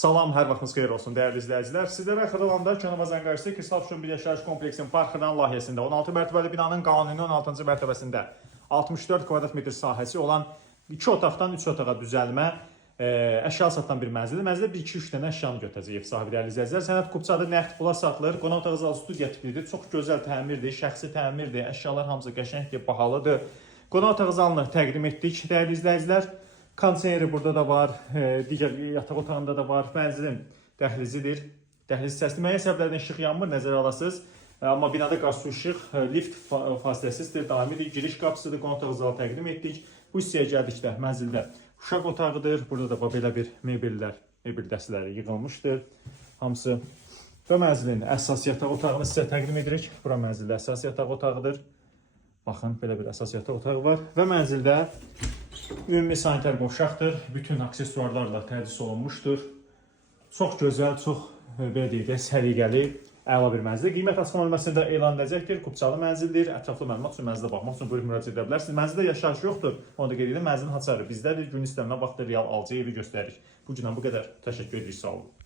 Salam, hər vaxtınız xeyir olsun dəyərli izləyicilər. Sizlərə Xırdalanında Könəmazan qarşısı Kristal Şun bir yaşayış kompleksinin Parkıdan layihəsində 16 mərtəbəli binanın qanuni 16-cı mərtəbəsində 64 kvadrat metr sahəsi olan 2 otaqdan 3 otağa düzəlmə əşya satılan bir mənzildir. Mənzildə 1-2-3 dənə əşyanı götürəcək ev sahibi dəyərli izləyicilər. Sənəd Kupçada nəqd pula satılır. Qonaq otağı zalı studiya tiplidir. Çox gözəl təmirdir, şəxsi təmirdir. Əşyalar hamısı qəşəngdir, bahalıdır. Qonaq otağı zalını təqdim etdik dəyərli izləyicilər. Kondisioneri burada da var, digər yataq otağında da var. Mənzilin dəhlizidir. Dəhliz hissəsində müəyyən səbəblərdən işıq yanmır, nəzərə alasınız. Amma binada qaz su işıq, lift fasiləsizdir, daimidir. Giriş qapısıdır, qonaq otağı zalı təqdim etdik. Bu hissəyə gəldikdə mənzildə uşaq otağıdır. Burada da belə bir mebel dəstələri yığılmışdır. Hamısı və mənzilin əsas yataq otağını sizə təqdim edirik. Bura mənzildə əsas yataq otağıdır. Baxın, belə bir əsas yataq otağı var və mənzildə ümumi sanitar qovşaqdır. Bütün aksesuarlarla təchiz olunmuşdur. Çox gözəl, çox belə deyək də səliqəli, əla bir mənzildir. Qiymət açıqlama bölməsində elan edəcəkdir. Kupçalı mənzildir. Ətraflı məlumat üçün mənzilə baxmaq üçün buyurub müraciət edə bilərsiniz. Mənzildə yaşayış yoxdur. Onu da qeyd edim. Mənzilin hasarı bizdədir. Gün istənilən vaxtda real alıcı evi göstəririk. Bu gündən bu qədər. Təşəkkür edirik. Sağ olun.